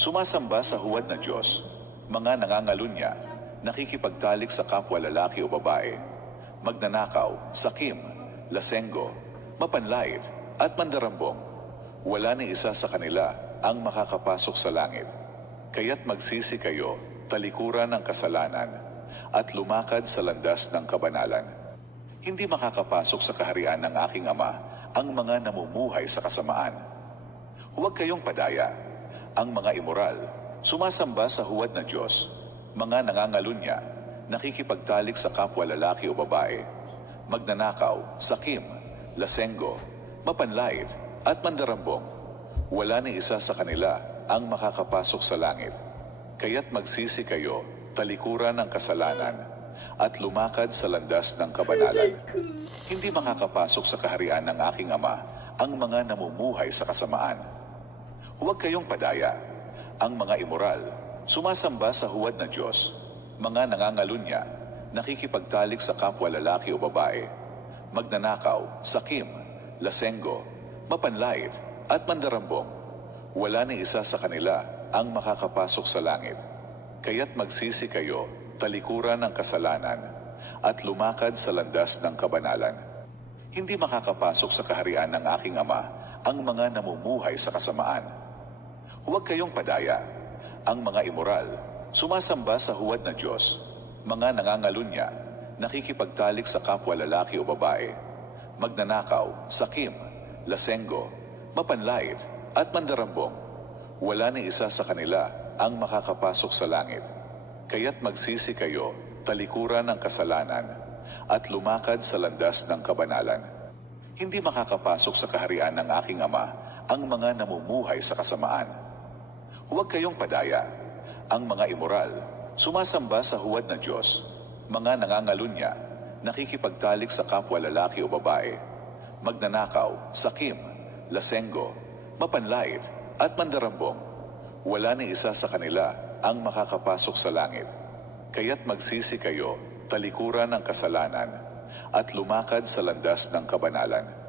sumasamba sa huwad na Diyos, mga nangangalunya, nakikipagtalik sa kapwa lalaki o babae, magnanakaw, sakim, lasenggo, mapanlait, at mandarambong. Wala ni isa sa kanila ang makakapasok sa langit. Kaya't magsisi kayo, talikuran ng kasalanan, at lumakad sa landas ng kabanalan. Hindi makakapasok sa kaharian ng aking Ama ang mga namumuhay sa kasamaan. Huwag kayong padaya. Ang mga immoral, sumasamba sa huwad na Diyos, mga nangangalunya, nakikipagtalik sa kapwa lalaki o babae, magnanakaw, sakim, lasenggo, mapanlait, at mandarambong. Wala ni isa sa kanila ang makakapasok sa langit. Kaya't magsisi kayo, talikuran ng kasalanan, at lumakad sa landas ng kabanalan. Hindi makakapasok sa kaharian ng aking Ama ang mga namumuhay sa kasamaan. Huwag kayong padaya. Ang mga immoral, sumasamba sa huwad na Diyos, mga nangangalunya, nakikipagtalik sa kapwa lalaki o babae, magnanakaw, sakim, lasenggo, mapanlait, at mandarambong. Wala ni isa sa kanila ang makakapasok sa langit. Kaya't magsisi kayo, talikuran ng kasalanan, at lumakad sa landas ng kabanalan. Hindi makakapasok sa kaharian ng aking Ama ang mga namumuhay sa kasamaan. Huwag kayong padaya. Ang mga immoral, sumasamba sa huwad na Diyos, mga nangangalunya, nakikipagtalik sa kapwa lalaki o babae, magnanakaw, sakim, lasenggo, mapanlait, at mandarambong. Wala ni isa sa kanila ang makakapasok sa langit. Kaya't magsisi kayo, talikuran ng kasalanan, at lumakad sa landas ng kabanalan. Hindi makakapasok sa kaharian ng aking Ama ang mga namumuhay sa kasamaan. Huwag kayong padaya. Ang mga immoral, sumasamba sa huwad na Diyos, mga nangangalunya, nakikipagtalik sa kapwa lalaki o babae, magnanakaw, sakim, lasenggo, mapanlait, at mandarambong. Wala ni isa sa kanila ang makakapasok sa langit. Kaya't magsisi kayo, talikuran ng kasalanan, at lumakad sa landas ng kabanalan.